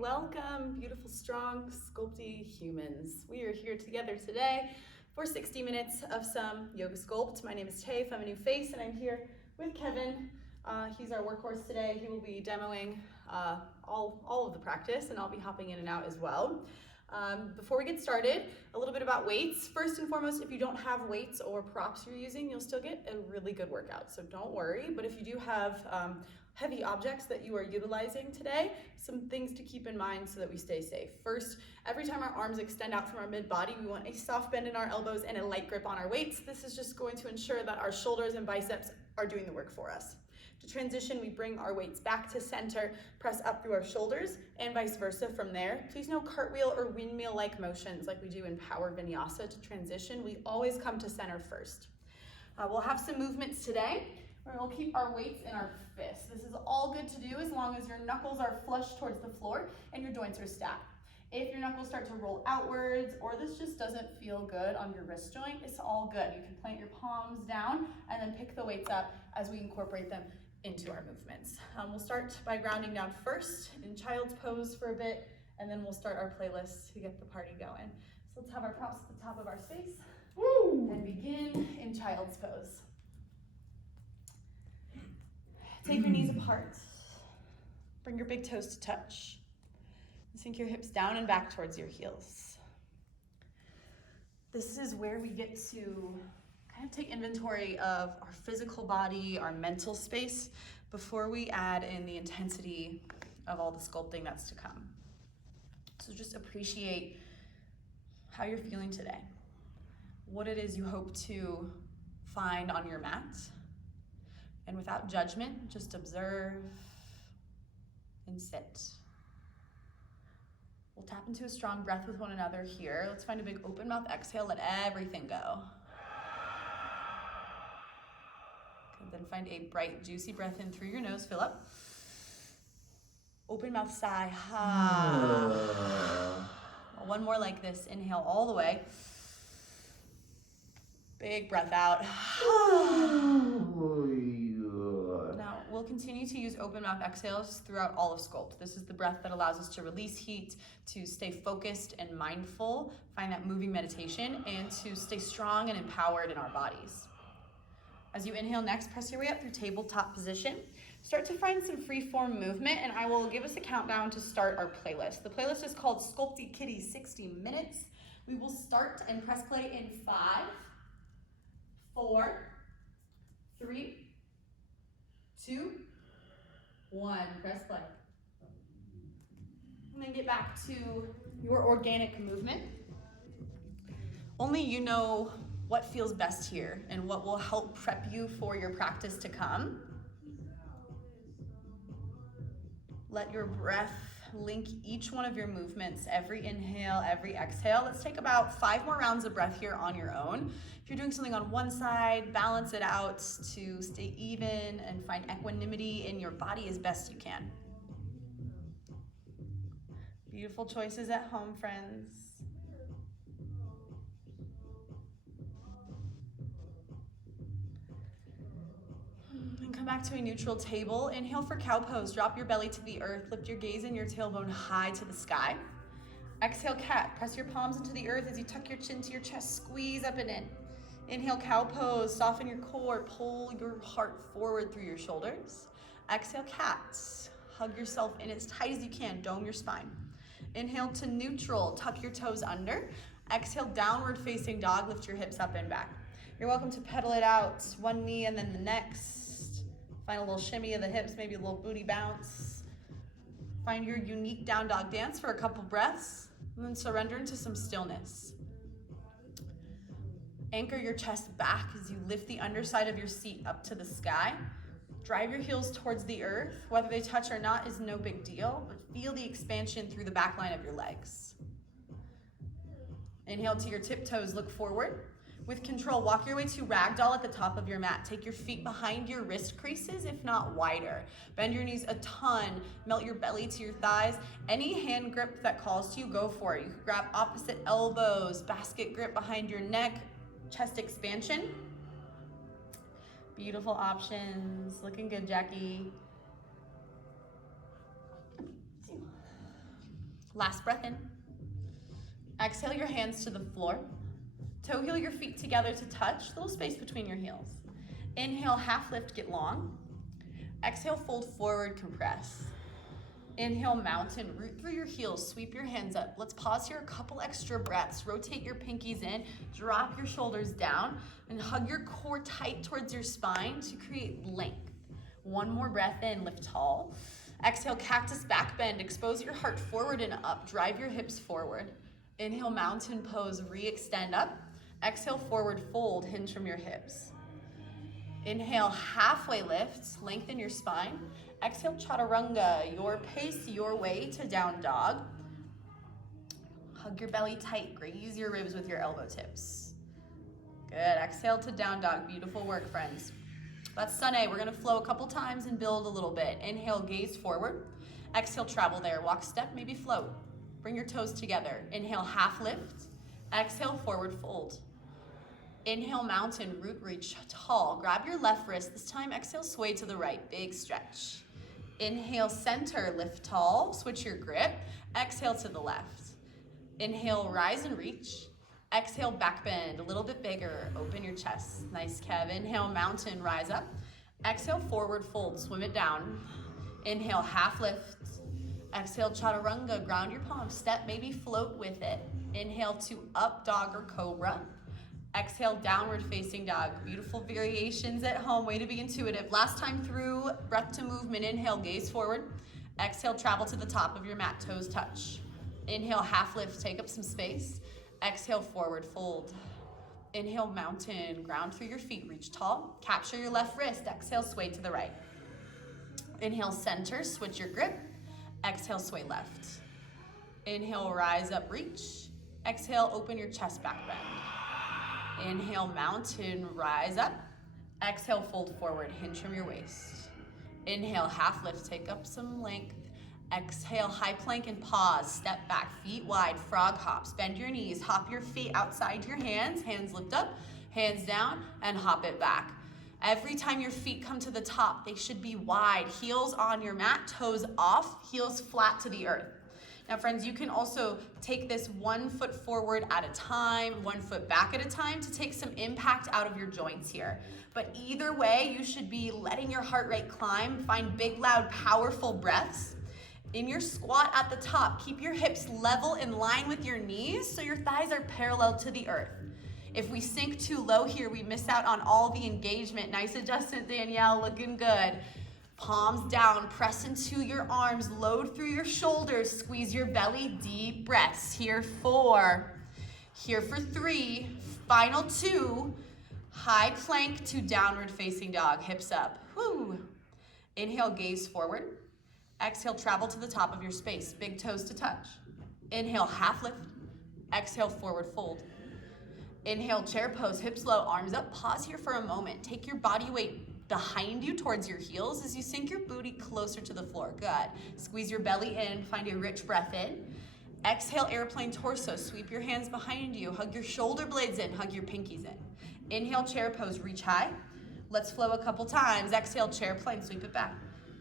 welcome, beautiful, strong, sculpty humans. We are here together today for 60 minutes of some yoga sculpt. My name is Tafe, I'm a new face, and I'm here with Kevin. He's our workhorse today. He will be demoing all of the practice, and I'll be hopping in and out as well. Before we get started, a little bit about weights. First and foremost, if you don't have weights or props you're using, you'll still get a really good workout, so don't worry. But if you do have heavy objects that you are utilizing today, some things to keep in mind so that we stay safe. First, every time our arms extend out from our mid-body, we want a soft bend in our elbows and a light grip on our weights. This is just going to ensure that our shoulders and biceps are doing the work for us. To transition, we bring our weights back to center, press up through our shoulders, and vice versa from there. Please no cartwheel or windmill-like motions like we do in power vinyasa. To transition, we always come to center first. We'll have some movements today where we'll keep our weights in our fists. This is all good to do as long as your knuckles are flush towards the floor and your joints are stacked. If your knuckles start to roll outwards or this just doesn't feel good on your wrist joint, it's all good. You can plant your palms down and then pick the weights up as we incorporate them into our movements. We'll start by grounding down first in child's pose for a bit, and then we'll start our playlist to get the party going. So let's have our props at the top of our space. Woo! And begin in child's pose. Take your knees apart. Bring your big toes to touch. Sink your hips down and back towards your heels. This is where we get to kind of take inventory of our physical body, our mental space, before we add in the intensity of all the sculpting that's to come. So just appreciate how you're feeling today, what it is you hope to find on your mat. And without judgment, just observe and sit. We'll tap into a strong breath with one another here. Let's find a big open mouth exhale, let everything go. Good, then find a bright, juicy breath in through your nose, fill up. Open mouth sigh, ha. One more like this, inhale all the way. Big breath out. Now, we'll continue to use open mouth exhales throughout all of Sculpt. This is the breath that allows us to release heat, to stay focused and mindful, find that moving meditation, and to stay strong and empowered in our bodies. As you inhale next, press your way up through tabletop position. Start to find some free form movement, and I will give us a countdown to start our playlist. The playlist is called Sculpty Kitty 60 Minutes. We will start and press play in 5, 4, 3, 2, 1, press play. And then get back to your organic movement. Only you know what feels best here and what will help prep you for your practice to come. Let your breath link each one of your movements, every inhale, every exhale. Let's take about 5 more rounds of breath here on your own. If you're doing something on one side, balance it out to stay even and find equanimity in your body as best you can. Beautiful choices at home, friends. And come back to a neutral table. Inhale for cow pose. Drop your belly to the earth. Lift your gaze and your tailbone high to the sky. Exhale, cat. Press your palms into the earth as you tuck your chin to your chest. Squeeze up and in. Inhale, cow pose. Soften your core. Pull your heart forward through your shoulders. Exhale, cat. Hug yourself in as tight as you can. Dome your spine. Inhale to neutral. Tuck your toes under. Exhale, downward facing dog. Lift your hips up and back. You're welcome to pedal it out. One knee and then the next. Find a little shimmy of the hips, maybe a little booty bounce. Find your unique down dog dance for a couple breaths, and then surrender into some stillness. Anchor your chest back as you lift the underside of your seat up to the sky. Drive your heels towards the earth. Whether they touch or not is no big deal, but feel the expansion through the back line of your legs. Inhale to your tiptoes, look forward. With control, walk your way to ragdoll at the top of your mat. Take your feet behind your wrist creases, if not wider. Bend your knees a ton. Melt your belly to your thighs. Any hand grip that calls to you, go for it. You can grab opposite elbows, basket grip behind your neck, chest expansion. Beautiful options. Looking good, Jackie. Last breath in. Exhale your hands to the floor. Toe heel your feet together to touch, little space between your heels. Inhale, half lift, get long. Exhale, fold forward, compress. Inhale, mountain, root through your heels, sweep your hands up. Let's pause here, a couple extra breaths. Rotate your pinkies in, drop your shoulders down, and hug your core tight towards your spine to create length. One more breath in, lift tall. Exhale, cactus back bend, expose your heart forward and up, drive your hips forward. Inhale, mountain pose, re-extend up. Exhale, forward fold, hinge from your hips. Inhale, halfway lift, lengthen your spine. Exhale, chaturanga, your pace, your way to down dog. Hug your belly tight, graze your ribs with your elbow tips. Good, exhale to down dog, beautiful work, friends. That's Sunday, we're gonna flow a couple times and build a little bit. Inhale, gaze forward. Exhale, travel there, walk step, maybe float. Bring your toes together. Inhale, half lift. Exhale, forward fold. Inhale, mountain, root reach, tall. Grab your left wrist. This time, exhale, sway to the right, big stretch. Inhale, center, lift tall, switch your grip. Exhale to the left. Inhale, rise and reach. Exhale, back bend, a little bit bigger. Open your chest. Nice, Kev. Inhale, mountain, rise up. Exhale, forward fold, swim it down. Inhale, half lift. Exhale, chaturanga, ground your palms. Step, maybe float with it. Inhale to up dog or cobra. Exhale, downward facing dog. Beautiful variations at home, way to be intuitive. Last time through, breath to movement. Inhale, gaze forward. Exhale, travel to the top of your mat, toes touch. Inhale, half lift, take up some space. Exhale, forward fold. Inhale, mountain, ground through your feet, reach tall. Capture your left wrist, exhale, sway to the right. Inhale, center, switch your grip. Exhale, sway left. Inhale, rise up, reach. Exhale, open your chest, back bend. Inhale, mountain, rise up. Exhale, fold forward, hinge from your waist. Inhale, half lift, take up some length. Exhale, high plank and pause. Step back, feet wide, frog hops. Bend your knees, hop your feet outside your hands. Hands lift up, hands down, and hop it back. Every time your feet come to the top, they should be wide. Heels on your mat, toes off, heels flat to the earth. Now friends, you can also take this 1 foot forward at a time, 1 foot back at a time to take some impact out of your joints here. But either way, you should be letting your heart rate climb. Find big, loud, powerful breaths. In your squat at the top, keep your hips level in line with your knees so your thighs are parallel to the earth. If we sink too low here, we miss out on all the engagement. Nice adjustment, Danielle, looking good. Palms down, press into your arms, load through your shoulders, squeeze your belly, deep breaths. Here 4, here for 3, final 2, high plank to downward facing dog, hips up. Woo. Inhale, gaze forward. Exhale, travel to the top of your space, big toes to touch. Inhale, half lift. Exhale, forward fold. Inhale, chair pose, hips low, arms up. Pause here for a moment. Take your body weight behind you towards your heels as you sink your booty closer to the floor. Good. Squeeze your belly in, find a rich breath in. Exhale, airplane torso, sweep your hands behind you. Hug your shoulder blades in, hug your pinkies in. Inhale, chair pose, reach high. Let's flow a couple times. Exhale, chair plane, sweep it back.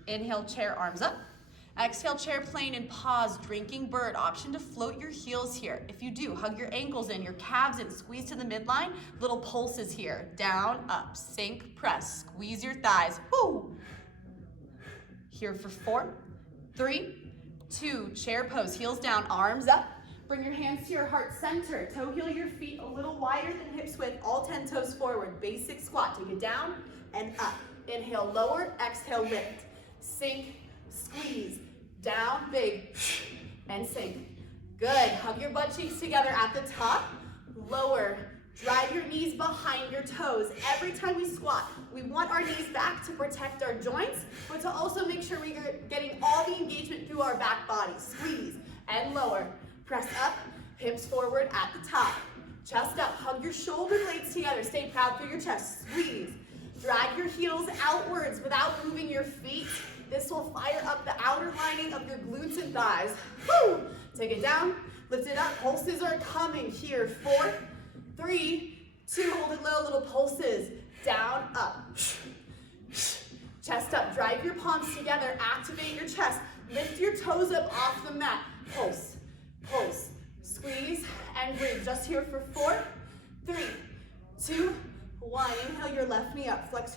Inhale, chair, arms up. Exhale, chair plane and pause, drinking bird. Option to float your heels here. If you do, hug your ankles in, your calves in, squeeze to the midline. Little pulses here. Down, up, sink, press. Squeeze your thighs. Woo! Here for 4, 3, 2, chair pose. Heels down, arms up. Bring your hands to your heart center. Toe heel your feet a little wider than hips width. All 10 toes forward. Basic squat. Take it down and up. Inhale, lower. Exhale, lift. Sink, squeeze. Down, big, and sink. Good, hug your butt cheeks together at the top. Lower, drive your knees behind your toes. Every time we squat, we want our knees back to protect our joints, but to also make sure we're getting all the engagement through our back body. Squeeze and lower. Press up, hips forward at the top. Chest up, hug your shoulder blades together. Stay proud through your chest. Squeeze. Drag your heels outwards without moving your feet. This will fire up the outer lining of your glutes and thighs. Woo! Take it down, lift it up. Pulses are coming here. 4, 3, 2, hold it low, little pulses. Down, up. Chest up, drive your palms together, activate your chest. Lift your toes up off the mat. Pulse,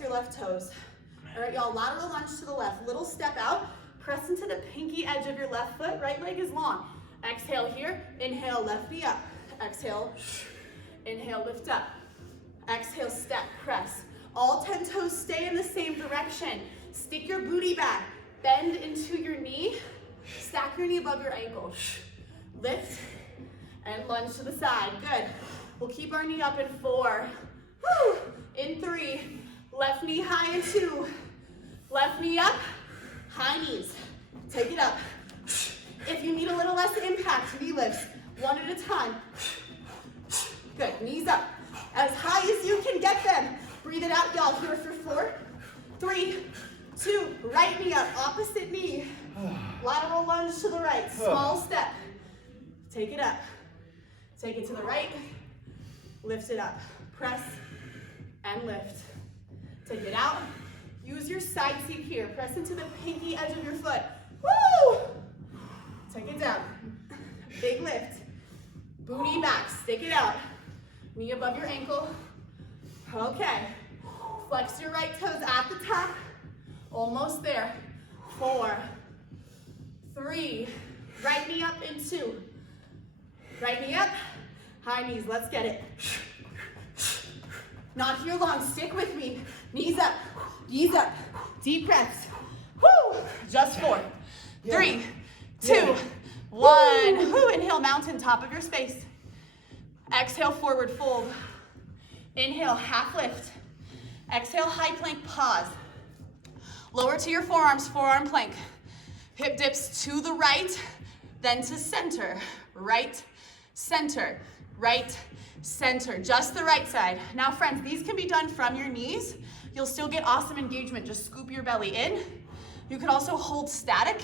your left toes. All right, y'all, lateral lunge to the left. Little step out. Press into the pinky edge of your left foot. Right leg is long. Exhale here. Inhale, left knee up. Exhale. Inhale, lift up. Exhale, step, press. All 10 toes stay in the same direction. Stick your booty back. Bend into your knee. Stack your knee above your ankle. Lift and lunge to the side. Good. We'll keep our knee up in 4. Woo. In 3. Left knee high in 2. Left knee up. High knees. Take it up. If you need a little less impact, knee lifts. One at a time. Good. Knees up. As high as you can get them. Breathe it out, y'all. Here for 4, 3, 2. Right knee up. Opposite knee. Lateral lunge to the right. Small step. Take it up. Take it to the right. Lift it up. Press and lift. Take it out. Use your side seat here. Press into the pinky edge of your foot. Woo! Take it down. Big lift. Booty back. Stick it out. Knee above your ankle. Okay. Flex your right toes at the top. Almost there. 4, 3. Right knee up in 2. Right knee up. High knees. Let's get it. Not here long. Stick with me. Knees up. Knees up. Deep breaths. Woo! Just 4, 3, 2, 1. Woo! Inhale, mountain, top of your space. Exhale, forward fold. Inhale, half lift. Exhale, high plank, pause. Lower to your forearms, forearm plank. Hip dips to the right, then to center. Right, center, right, center. Just the right side. Now, friends, these can be done from your knees. You'll still get awesome engagement. Just scoop your belly in. You can also hold static,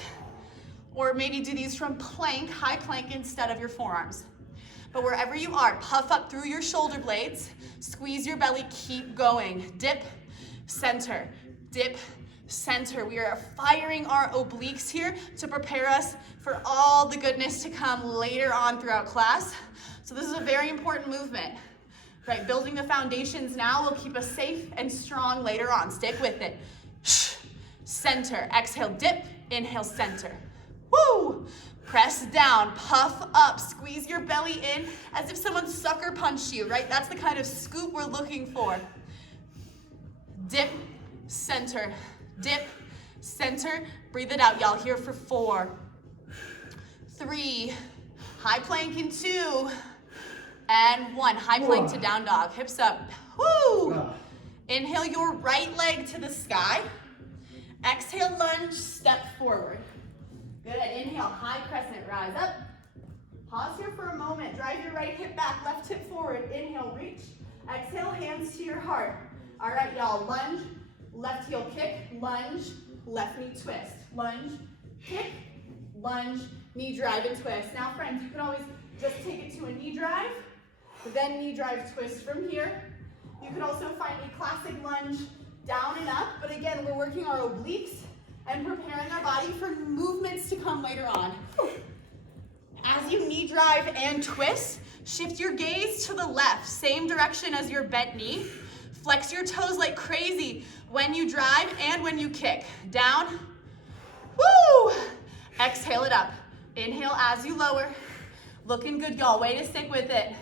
or maybe do these from plank, high plank, instead of your forearms. But wherever you are, puff up through your shoulder blades, squeeze your belly, keep going. Dip, center, dip, center. We are firing our obliques here to prepare us for all the goodness to come later on throughout class. So this is a very important movement, right? Building the foundations now will keep us safe and strong later on. Stick with it. Center, exhale, dip, inhale, center. Woo! Press down, puff up, squeeze your belly in as if someone sucker punched you, right? That's the kind of scoop we're looking for. Dip, center, dip, center. Breathe it out, y'all. Here for 4, 3, high plank in 2, and 1. High plank to down dog, hips up. Woo! Inhale your right leg to the sky. Exhale, lunge, step forward. Good, inhale, high crescent, rise up. Pause here for a moment, drive your right hip back, left hip forward. Inhale, reach. Exhale, hands to your heart. All right, y'all, lunge, left heel kick, lunge, left knee twist. Lunge, kick, lunge, knee drive and twist. Now, friends, you can always just take it to a knee drive, then knee drive twist from here. You can also find a classic lunge down and up, but again, we're working our obliques and preparing our body for movements to come later on. As you knee drive and twist, shift your gaze to the left, same direction as your bent knee. Flex your toes like crazy when you drive and when you kick. Down, woo! Exhale it up. Inhale as you lower. Looking good, y'all. Way to stick with it.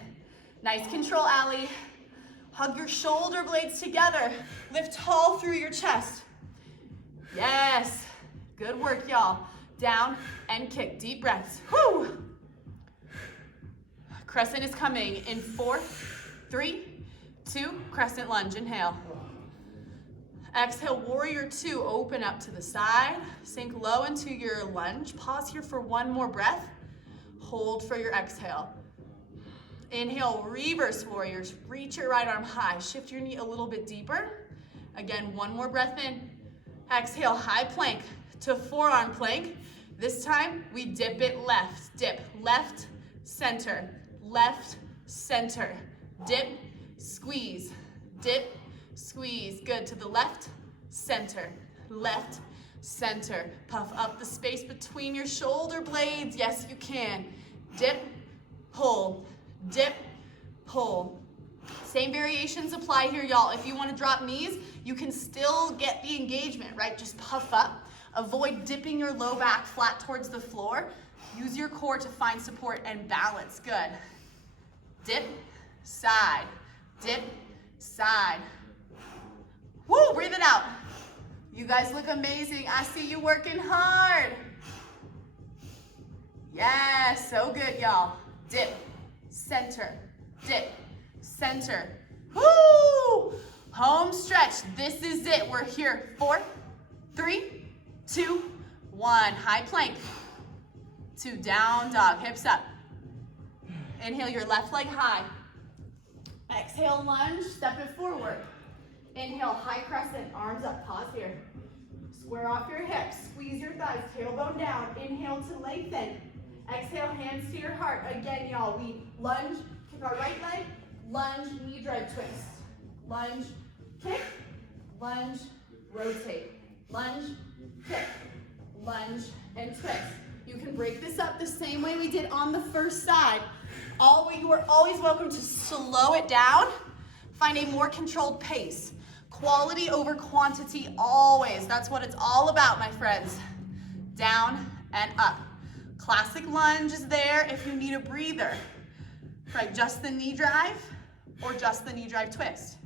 Nice control, Allie. Hug your shoulder blades together. Lift tall through your chest. Yes, good work, y'all. Down and kick, deep breaths. Woo! Crescent is coming in 4, 3, 2, crescent lunge, inhale. Exhale, warrior 2, open up to the side. Sink low into your lunge. Pause here for 1 more breath. Hold for your exhale. Inhale, reverse warriors. Reach your right arm high. Shift your knee a little bit deeper. Again, 1 more breath in. Exhale, high plank to forearm plank. This time, we dip it left. Dip, left, center, left, center. Dip, squeeze, dip, squeeze. Good, to the left, center, left, center. Puff up the space between your shoulder blades. Yes, you can. Dip, pull, Same variations apply here, y'all. If you want to drop knees, you can still get the engagement, right? Just puff up. Avoid dipping your low back flat towards the floor. Use your core to find support and balance. Good. Dip, side, dip, side. Woo, breathe it out. You guys look amazing. I see you working hard. Yes, so good, y'all. Dip, center, dip, center. Woo! Home stretch. This is it. We're here. 4, 3, 2, 1. High plank. 2, down dog. Hips up. Inhale your left leg high. Exhale, lunge. Step it forward. Inhale, high crescent. Arms up. Pause here. Square off your hips. Squeeze your thighs. Tailbone down. Inhale to lengthen. Exhale, hands to your heart. Again, y'all, we lunge, kick our right leg, lunge, knee drive twist. Lunge, kick, lunge, rotate. Lunge, kick, lunge, and twist. You can break this up the same way we did on the first side. You are always welcome to slow it down. Find a more controlled pace. Quality over quantity always. That's what it's all about, my friends. Down and up. Classic lunge is there if you need a breather. Right, just the knee drive or just the knee drive twist.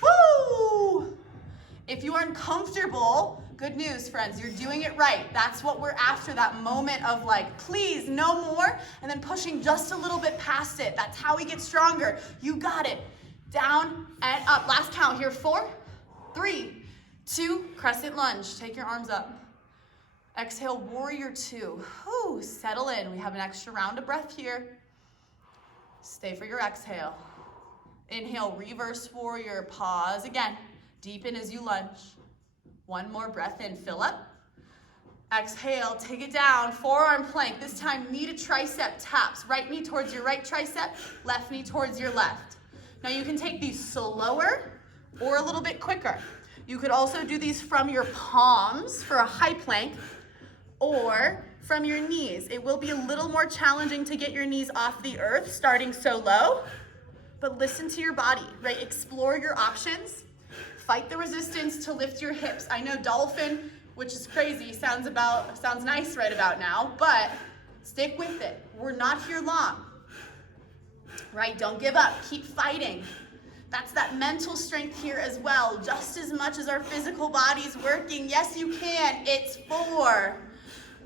Woo! If you are uncomfortable, good news, friends, you're doing it right. That's what we're after, that moment of like, please, no more, and then pushing just a little bit past it. That's how we get stronger. You got it. Down and up. Last count here. 4, 3, 2, crescent lunge. Take your arms up. Exhale, warrior 2. Whew, settle in. We have an extra round of breath here. Stay for your exhale. Inhale, reverse warrior. Pause again. Deepen as you lunge. One more breath in. Fill up. Exhale, take it down. Forearm plank. This time, knee to tricep taps. Right knee towards your right tricep. Left knee towards your left. Now you can take these slower or a little bit quicker. You could also do these from your palms for a high plank or from your knees. It will be a little more challenging to get your knees off the earth starting so low, but listen to your body, right? Explore your options. Fight the resistance to lift your hips. I know dolphin, which is crazy, sounds nice right about now, but stick with it. We're not here long, right? Don't give up, keep fighting. That's that mental strength here as well, just as much as our physical body's working. Yes, you can. It's 4,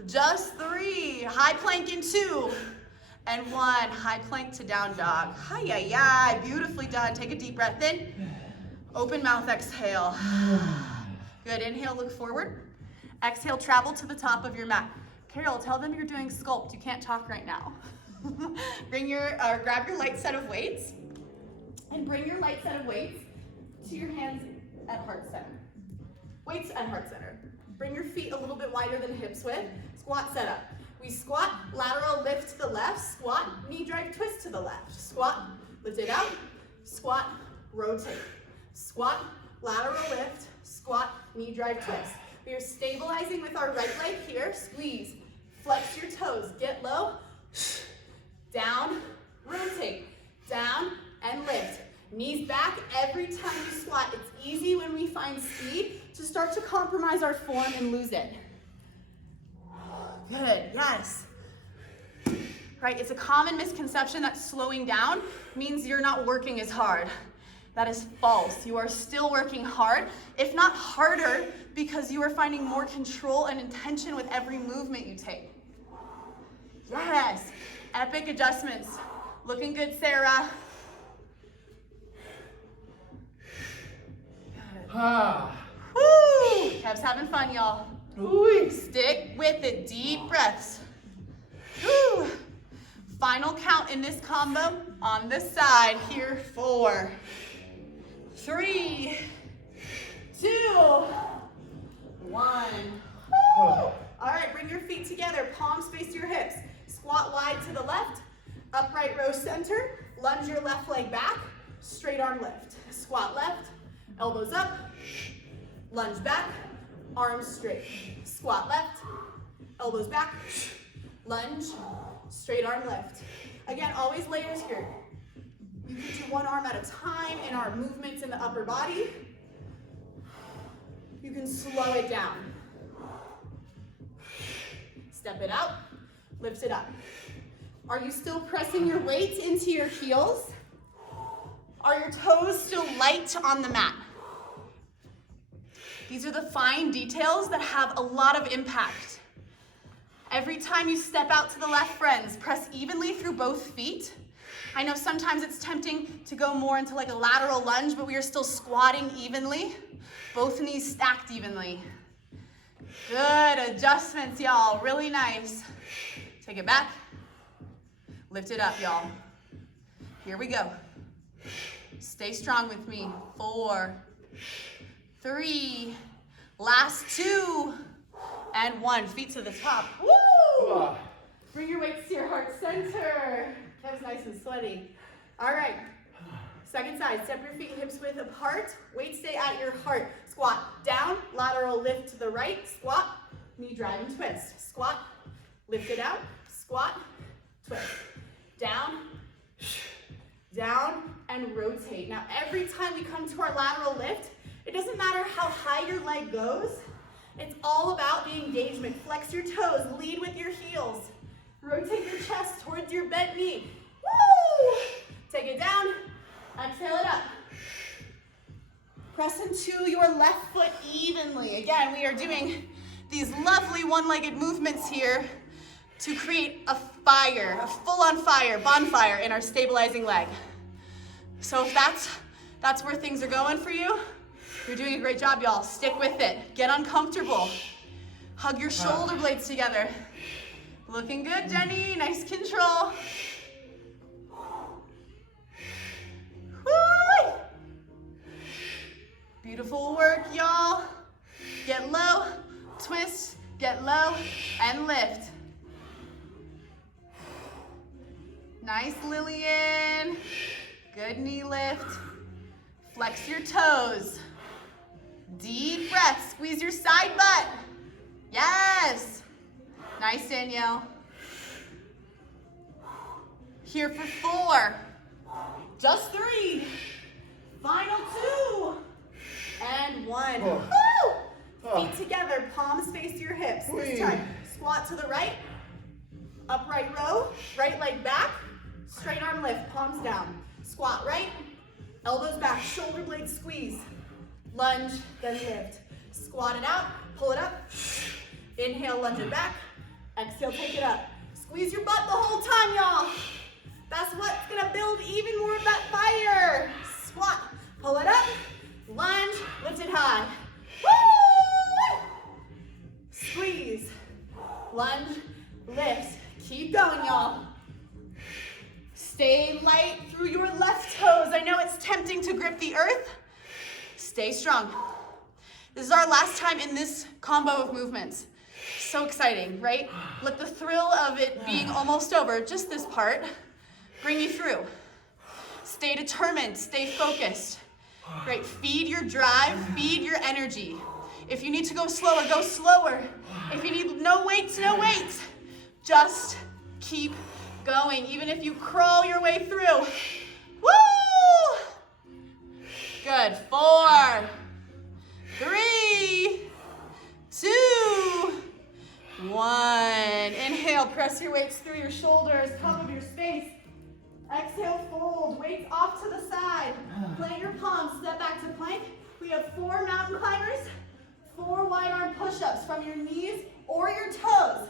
just 3, high plank in 2, and 1, high plank to down dog. Hi-yi-yi, beautifully done. Take a deep breath in. Open mouth, exhale. Good, inhale, look forward. Exhale, travel to the top of your mat. Carol, tell them you're doing sculpt. You can't talk right now. Grab your light set of weights. And bring your light set of weights to your hands at heart center. Weights at heart center. Bring your feet a little bit wider than hips width. Squat setup. We squat, lateral lift to the left, squat, knee drive twist to the left. Squat, lift it out, squat, rotate. Squat, lateral lift, squat, knee drive twist. We are stabilizing with our right leg here. Squeeze, flex your toes, get low, down, rotate, down, and lift. Knees back every time you squat. It's easy when we find speed to start to compromise our form and lose it. Good, yes. Right, it's a common misconception that slowing down means you're not working as hard. That is false. You are still working hard, if not harder, because you are finding more control and intention with every movement you take. Yes, epic adjustments. Looking good, Sarah. Woo! Kev's having fun, y'all. Stick with it. Deep breaths. Woo! Final count in this combo on this side. Here, 4, 3, 2, 1. Woo! All right, bring your feet together. Palms face your hips. Squat wide to the left. Upright row center. Lunge your left leg back. Straight arm lift. Squat left. Elbows up, lunge back, arms straight. Squat left, elbows back, lunge, straight arm lift. Again, always layers here. You can do one arm at a time in our movements in the upper body. You can slow it down. Step it out, lift it up. Are you still pressing your weights into your heels? Are your toes still light on the mat? These are the fine details that have a lot of impact. Every time you step out to the left, friends, press evenly through both feet. I know sometimes it's tempting to go more into like a lateral lunge, but we are still squatting evenly. Both knees stacked evenly. Good adjustments, y'all. Really nice. Take it back. Lift it up, y'all. Here we go. Stay strong with me. 4, 3, last 2, and 1. Feet to the top. Woo! Bring your weights to your heart center. That was nice and sweaty. All right. Second side. Step your feet hips width apart. Weight stay at your heart. Squat down. Lateral lift to the right. Squat. Knee drive and twist. Squat. Lift it out. Squat. Twist. Down. Down and rotate. Now every time we come to our lateral lift, it doesn't matter how high your leg goes. It's all about the engagement. Flex your toes. Lead with your heels. Rotate your chest towards your bent knee. Woo! Take it down. Exhale it up. Press into your left foot evenly. Again, we are doing these lovely one-legged movements here to create a fire, a full-on fire, bonfire in our stabilizing leg. So if that's where things are going for you, you're doing a great job, y'all. Stick with it. Get uncomfortable. Hug your shoulder blades together. Looking good, Jenny. Nice control. Woo! Beautiful work, y'all. Get low, twist, get low, and lift. Nice, Lillian. Good knee lift. Flex your toes. Deep breath. Squeeze your side butt. Yes. Nice, Danielle. Here for 4. Just 3. Final 2. And 1. Oh. Woo! Feet together. Palms face your hips. This time, squat to the right. Upright row. Right leg back. Straight arm lift. Palms down. Squat right. Elbows back. Shoulder blades squeeze. Lunge, then lift. Squat it out. Pull it up. Inhale, lunge it back. Exhale, take it up. Squeeze your butt the whole time, y'all. That's what's gonna build even more of that fire. Squat, pull it up, lunge, lift it high. Woo! Squeeze, lunge, lift. Keep going, y'all. Stay light through your left toes. I know it's tempting to grip the earth. Stay strong. This is our last time in this combo of movements. So exciting, right? Let the thrill of it being almost over, just this part, bring you through. Stay determined, stay focused. Right, feed your drive, feed your energy. If you need to go slower, go slower. If you need no weights, no weights. Just keep going, even if you crawl your way through. Woo! Good, 4, 3, 2, 1. Inhale, press your weights through your shoulders, top of your space. Exhale, fold, weights off to the side. Plant your palms, step back to plank. We have 4 mountain climbers, 4 wide arm push-ups from your knees or your toes.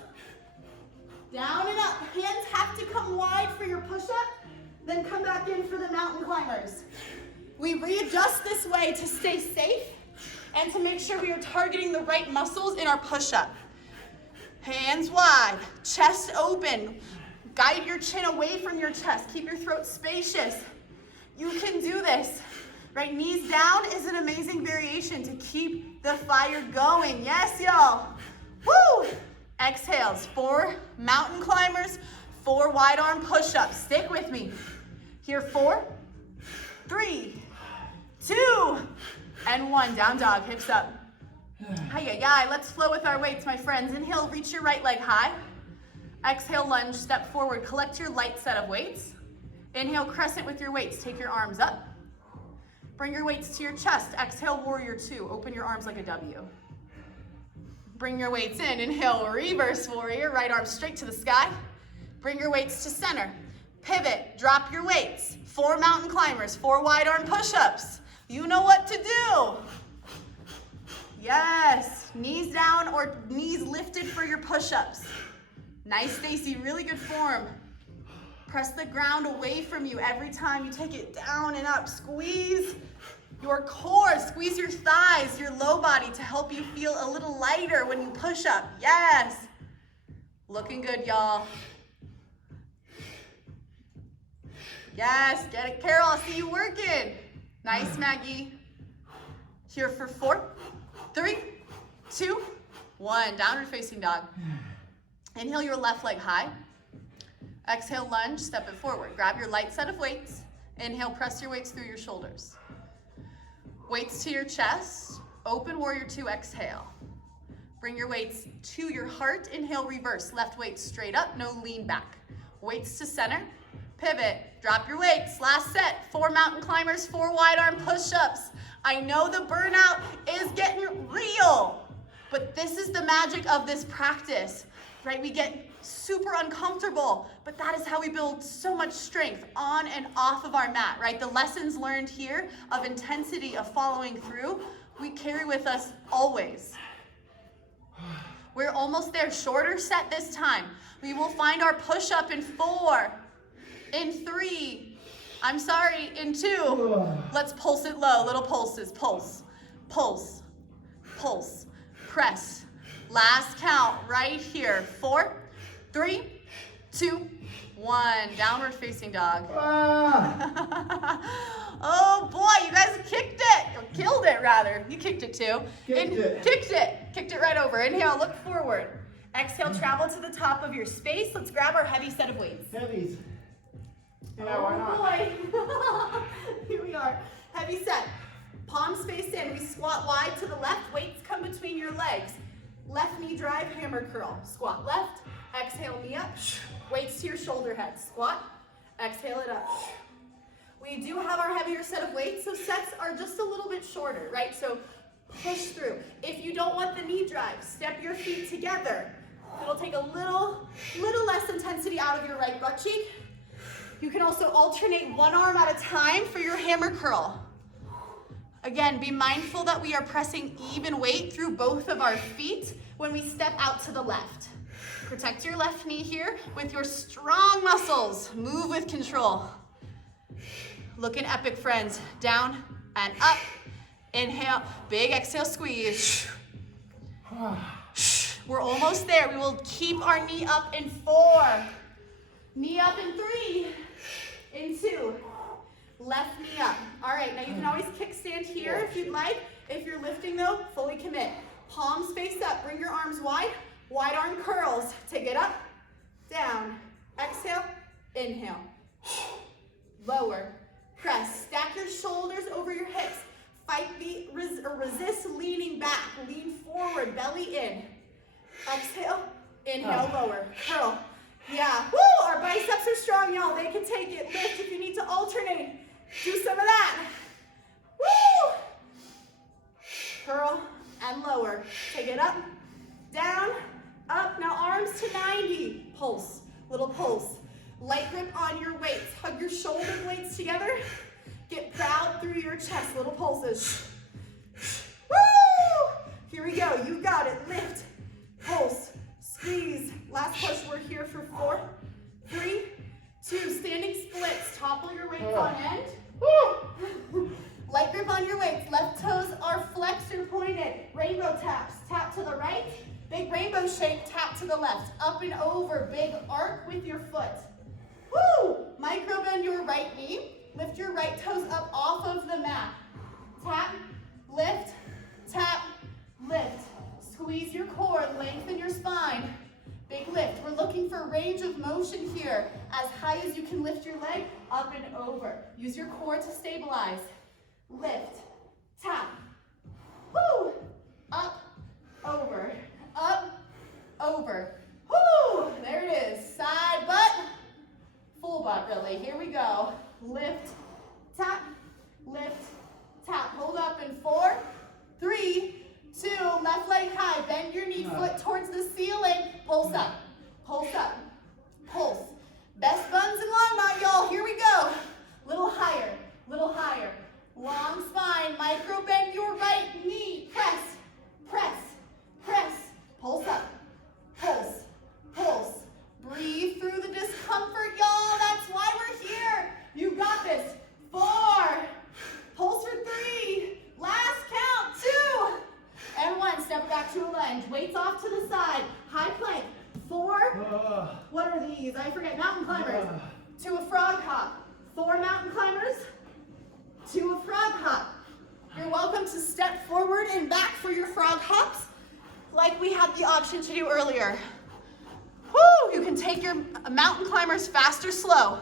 Down and up. Hands have to come wide for your push-up, then come back in for the mountain climbers. We readjust this way to stay safe and to make sure we are targeting the right muscles in our push-up. Hands wide, chest open. Guide your chin away from your chest. Keep your throat spacious. You can do this. Right, knees down is an amazing variation to keep the fire going. Yes, y'all. Woo! Exhales, 4 mountain climbers, 4 wide arm push-ups. Stick with me. Here, 4, 3, 2, and 1. Down dog, hips up. Hi-yi-yi. Let's flow with our weights, my friends. Inhale, reach your right leg high. Exhale, lunge, step forward. Collect your light set of weights. Inhale, crescent with your weights. Take your arms up. Bring your weights to your chest. Exhale, warrior two. Open your arms like a W. Bring your weights in. Inhale, reverse warrior. Right arm straight to the sky. Bring your weights to center. Pivot, drop your weights. 4 mountain climbers, 4 wide arm push-ups. You know what to do. Yes, knees down or knees lifted for your push-ups. Nice, Stacy, really good form. Press the ground away from you every time you take it down and up. Squeeze your core, squeeze your thighs, your low body to help you feel a little lighter when you push up. Yes, looking good, y'all. Yes, get it, Carol, I see you working. Nice, Maggie. Here for 4, 3, 2, 1. Downward facing dog. Inhale your left leg high. Exhale, lunge, step it forward. Grab your light set of weights. Inhale, press your weights through your shoulders. Weights to your chest. Open warrior two, exhale. Bring your weights to your heart. Inhale, reverse. Left weight straight up, no lean back. Weights to center. Pivot, drop your weights. Last set, 4 mountain climbers, 4 wide arm push-ups. I know the burnout is getting real, but this is the magic of this practice, right? We get super uncomfortable, but that is how we build so much strength on and off of our mat, right? The lessons learned here of intensity, of following through, we carry with us always. We're almost there. Shorter set this time. We will find our push-up in 4, in 3, I'm sorry, in 2. Let's pulse it low, little pulses. Pulse, pulse, pulse, press. Last count right here. 4, 3, 2, 1. Downward facing dog. Oh boy, you guys kicked it. Or killed it rather. You kicked it too. Kicked it right over. Inhale, look forward. Exhale, travel to the top of your space. Let's grab our heavy set of weights. Heavies. Yeah, why not? Boy. Here we are. Heavy set. Palms face in. We squat wide to the left. Weights come between your legs. Left knee drive, hammer curl. Squat left. Exhale, knee up. Weights to your shoulder head. Squat. Exhale it up. We do have our heavier set of weights, so sets are just a little bit shorter, right? So push through. If you don't want the knee drive, step your feet together. It'll take a little less intensity out of your right butt cheek. You can also alternate one arm at a time for your hammer curl. Again, be mindful that we are pressing even weight through both of our feet when we step out to the left. Protect your left knee here with your strong muscles. Move with control. Looking epic, friends. Down and up. Inhale, big exhale, squeeze. We're almost there. We will keep our knee up in 4. Knee up in 3. In 2. Left knee up. All right, now you can always kickstand here if you'd like. If you're lifting though, fully commit. Palms face up, bring your arms wide. Wide arm curls. Take it up, down. Exhale, inhale. Lower, press. Stack your shoulders over your hips. Fight the, resist leaning back. Lean forward, belly in. Exhale, inhale, lower, curl. Yeah, woo, our biceps are strong, y'all. They can take it. Lift if you need to alternate. Do some of that. Woo! Curl and lower. Take it up, down, up. Now arms to 90. Pulse, little pulse. Light grip on your weights. Hug your shoulder blades together. Get proud through your chest. Little pulses. Woo! Here we go. You got it. Lift, pulse, squeeze. Last push. We're here for 4, 3, 2. Standing splits. Topple your weights on end. Light grip on your weights. Left toes are flexor pointed. Rainbow taps. Tap to the right. Big rainbow shape. Tap to the left. Up and over. Big arc with your foot. Woo! Micro bend your right knee. Lift your right toes up off of the mat. Tap, lift, tap, lift. Squeeze your core. Lengthen your spine. Big lift. We're looking for range of motion here. As high as you can lift your leg, up and over. Use your core to stabilize. Lift, tap, woo, up, over, over. Woo, there it is. Side butt, full body. out really. Here we go. Lift, tap, lift, tap. Hold up in 4, 3, 2, left leg high. Bend your knee, foot towards the ceiling. Pulse up, pulse up, pulse. Best buns in Longmont, y'all. Here we go. Little higher, little higher. Long spine, micro bend your right knee. Press, press, press. Pulse up, pulse, pulse. Breathe through the discomfort, y'all. That's why we're here. You got this. 4. Pulse for 3. Last count. 2. And 1. Step back to a lunge. Weights off to the side. High plank. 4. What are these? I forget. Mountain climbers. To a frog hop. 4 mountain climbers. To a frog hop. You're welcome to step forward and back for your frog hops like we had the option to do earlier. Woo! You can take your mountain climbers fast or slow.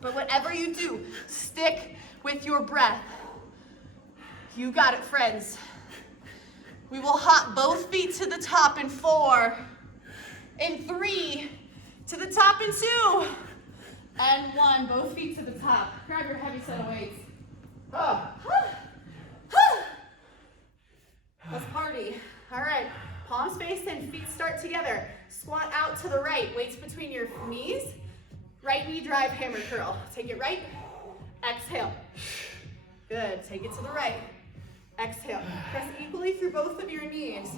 But whatever you do, stick with your breath. You got it, friends. We will hop both feet to the top in 4, in 3, to the top in 2, and 1. Both feet to the top. Grab your heavy set of weights. Let's party. All right. Palms face in, feet start together. Squat out to the right, weights between your knees. Right knee drive, hammer curl. Take it right, exhale. Good, take it to the right, exhale. Press equally through both of your knees.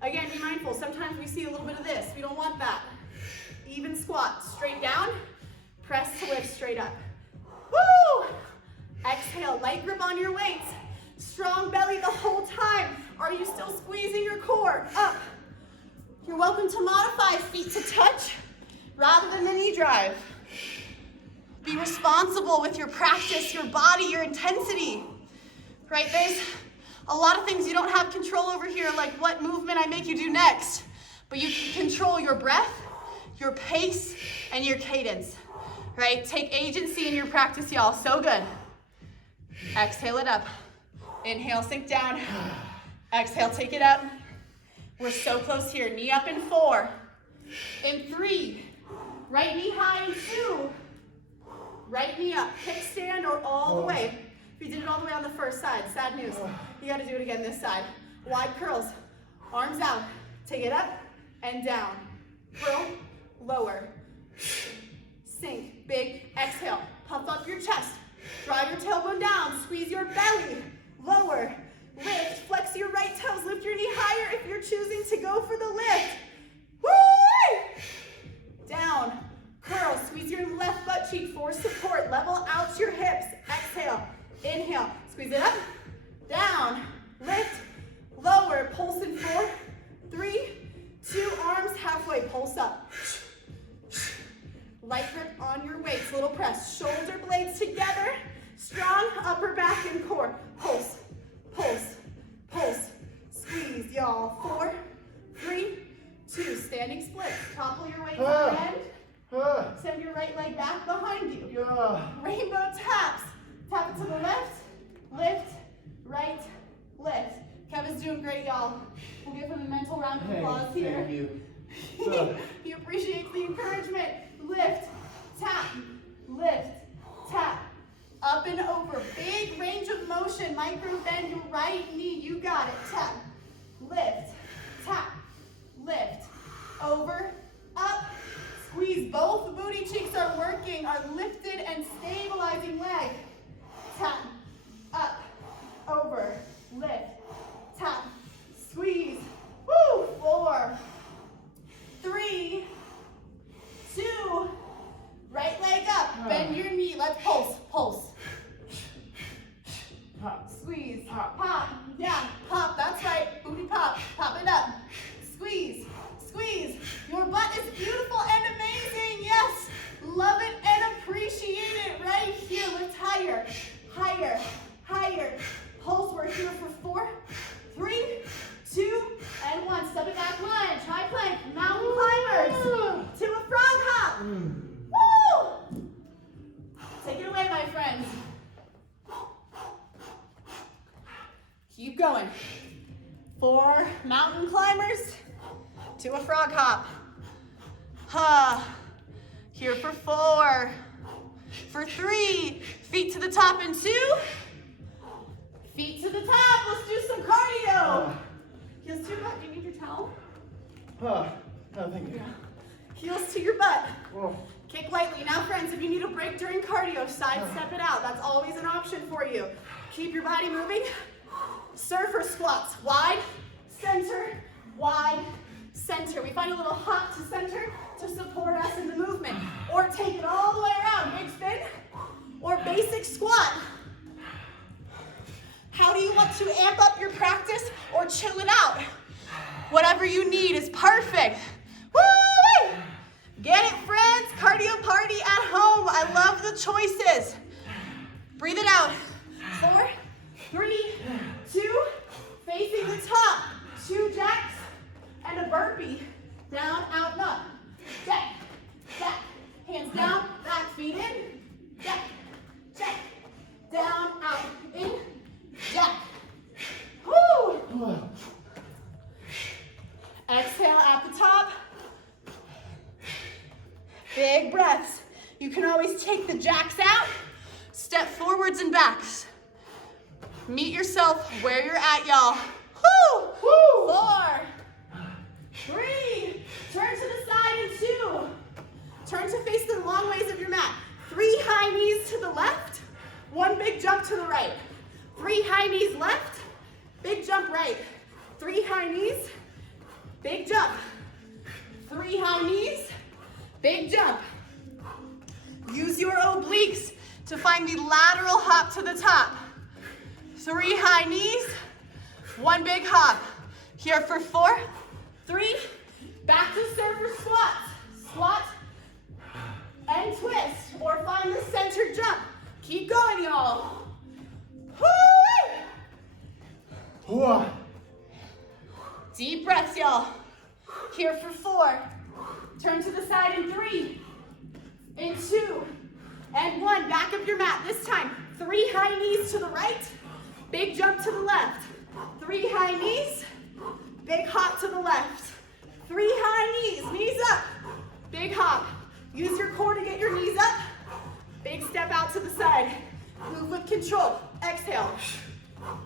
Again, be mindful, sometimes we see a little bit of this. We don't want that. Even squat, straight down, press to lift straight up. Woo! Exhale, light grip on your weights. Strong belly the whole time. Are you still squeezing your core? Up. You're welcome to modify feet to touch rather than the knee drive. Be responsible with your practice, your body, your intensity. Right? There's a lot of things you don't have control over here, like what movement I make you do next. But you can control your breath, your pace, and your cadence. Right? Take agency in your practice, y'all. So good. Exhale it up. Inhale, sink down. Exhale, take it up. We're so close here. Knee up in 4. In 3. Right knee high in 2. Right knee up. Kickstand or all the way. If you did it all the way on the first side, sad news. You got to do it again this side. Wide curls. Arms out. Take it up and down. Curl, lower. Sink. Big exhale. Puff up your chest. Drive your tailbone down. Squeeze your belly. Lower. Lift, flex your right toes, lift your knee higher if you're choosing to go for the lift. Woo! Down, curl, squeeze your left butt cheek for support, level out your hips. Exhale, inhale, squeeze it up, down, lift, lower, pulse in 4, 3, 2, arms halfway, pulse up. Light grip on your weights, little press, shoulder blades together, strong upper back and core, pulse. Pulse, pulse, squeeze, y'all. 4, 3, 2, standing split. Topple your weight to the end. Send your right leg back behind you. Rainbow taps. Tap it to the left, lift, right, lift. Kevin's doing great, y'all. We'll give him a mental round of applause here. Thank you. He appreciates the encouragement. Lift, tap, lift, tap. Up and over, big range of motion. Micro bend your right knee. You got it. Tap, lift, tap, lift. Over, up, squeeze. Both booty cheeks are working, are lifted and stabilizing leg. Tap, up, over, lift, tap, squeeze. Woo! 4, 3, 2, right leg up. Bend your knee. Let's pulse, pulse. Squeeze, pop, down, pop, that's right, booty pop, pop it up, squeeze, squeeze, your butt is beautiful and amazing, yes, love it and appreciate it, right here, lift higher, higher, higher, pulse, we're here for 4, 3, 2, and 1, step it back, lunge, high plank, mountain climbers, to a frog hop, woo, take it away, my friends. Keep going. 4 mountain climbers to a frog hop. Here for 4. For 3. Feet to the top in 2. Feet to the top. Let's do some cardio. Heels to your butt. Do you need your towel? No, thank you. Yeah. Heels to your butt. Whoa. Kick lightly. Now, friends, if you need a break during cardio, sidestep it out. That's always an option for you. Keep your body moving. Surfer squats. Wide, center, wide, center. We find a little hop to center to support us in the movement. Or take it all the way around. Big spin or basic squat. How do you want to amp up your practice or chill it out? Whatever you need is perfect. Woo! Get it, friends? Cardio party at home. I love the choices. Breathe it out. 4, 3, 2, facing the top. 2 jacks and a burpee. Down, out, and up. Jack, jack. Hands down, back, feet in. Jack, jack. Down, out, in. Jack. Woo! Exhale at the top. Big breaths. You can always take the jacks out. Step forwards and backs. Meet yourself where you're at, y'all. Woo! Woo! 4, 3. Turn to the side in 2. Turn to face the long ways of your mat. 3 high knees to the left. 1 big jump to the right. 3 high knees left. Big jump right. 3 high knees. Big jump. 3 high knees. Big jump. Use your obliques to find the lateral hop to the top. 3 high knees. 1 big hop. Here for 4, 3. Back to surfer squats. Squat and twist. Or find the center jump. Keep going, y'all. Whoa. Deep breaths, y'all. Here for 4. Turn to the side in 3. In 2. And 1. Back up your mat. This time, 3 high knees to the right. Big jump to the left. 3 high knees. Big hop to the left. 3 high knees. Knees up. Big hop. Use your core to get your knees up. Big step out to the side. Move with control. Exhale.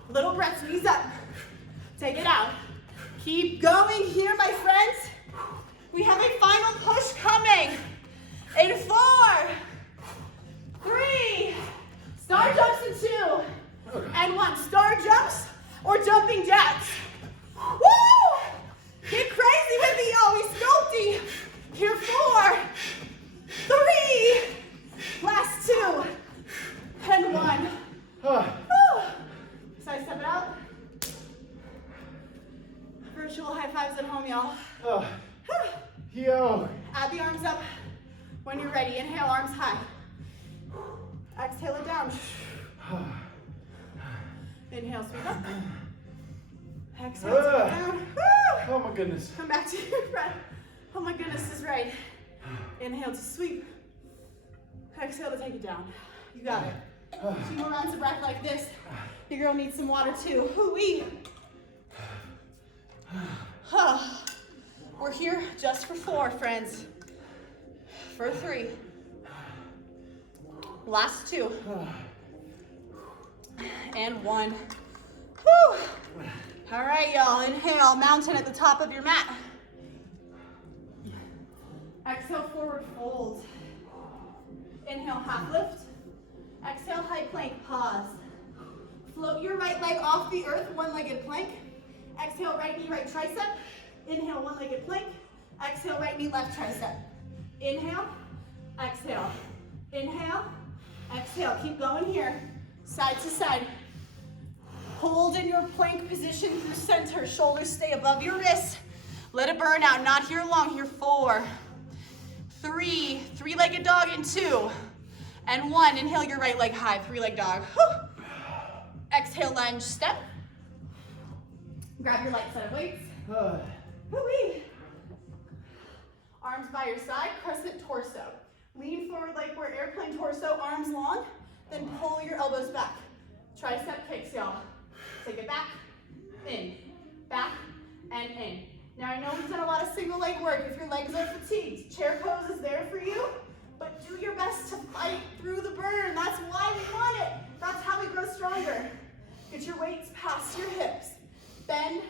Little breaths. Knees up. Take it out. Keep going here, my friends. We have a final push coming. In 4, 3, star jumps in 2, and 1. Star jumps or jumping jacks. Woo! Get crazy with me, y'all. We sculpty. Here 4, 3, last 2, and 1. Side step it out. Virtual high fives at home, y'all. Yo. Add the arms up when you're ready. Inhale, arms high. Exhale it down. Inhale, sweep up. Exhale, take it down. Oh my goodness. Come back to your breath. Oh my goodness, is right. Inhale to sweep. Exhale to take it down. You got it. 2 more rounds of breath like this. Your girl needs some water too. Hoo-wee. We're here just for 4, friends. For 3. Last 2. And 1. Whew. All right, y'all. Inhale, mountain at the top of your mat. Exhale, forward fold. Inhale, half lift. Exhale, high plank, pause. Float your right leg off the earth, one-legged plank. Exhale, right knee, right tricep. Inhale, one-legged plank. Exhale, right knee, left tricep. Inhale, exhale. Inhale, exhale. Keep going here, side to side. Hold in your plank position through center. Shoulders stay above your wrists. Let it burn out, not here long. Here 4, 3, 3-legged dog in 2, and 1. Inhale your right leg high, 3-leg dog. Whew. Exhale, lunge, step. Grab your light set of weights. Woo-wee. Arms by your side, crescent torso. Lean forward like we're airplane torso, arms long, then pull your elbows back. Tricep kicks, y'all. Take it back, in, and in. Now I know we've done a lot of single leg work. If your legs are fatigued, chair pose is there for you, but do your best to fight through the burn. That's why we want it. That's how we grow stronger. Get your weights past your hips. Bend,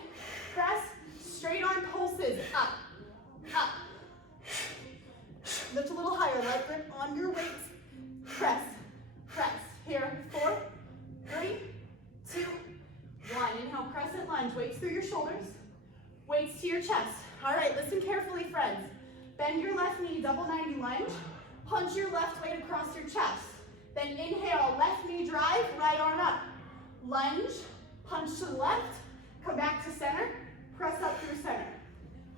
press, straight arm pulses, up, up. Lift a little higher, leg grip on your weights. Press, press. Here, 4, 3, 2, 1. Inhale, crescent lunge. Weights through your shoulders. Weights to your chest. All right, listen carefully, friends. Bend your left knee, double 90 lunge. Punch your left weight across your chest. Then inhale, left knee drive, right arm up. Lunge, punch to the left, come back to center, press up through center.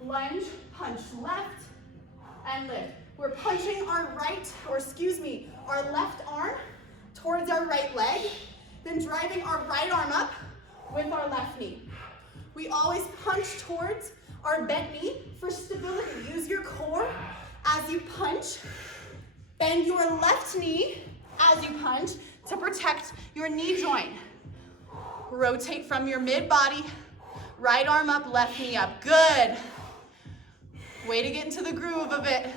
Lunge, punch left, and lift. We're punching our our left arm towards our right leg, then driving our right arm up with our left knee. We always punch towards our bent knee for stability. Use your core as you punch. Bend your left knee as you punch to protect your knee joint. Rotate from your mid-body, right arm up, left knee up. Good. Way to get into the groove of it.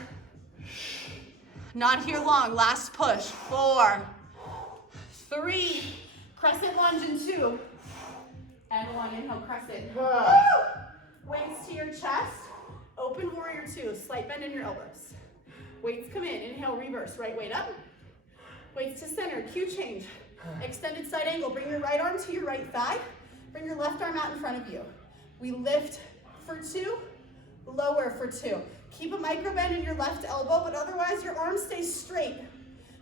Not here long, last push. 4, 3, crescent lunge in 2, and 1, inhale, crescent. Woo! Weights to your chest, open warrior 2, slight bend in your elbows. Weights come in, inhale, reverse, right weight up. Weights to center, Q change. Extended side angle, bring your right arm to your right thigh. Bring your left arm out in front of you. We lift for 2, lower for 2. Keep a micro bend in your left elbow, but otherwise your arm stays straight.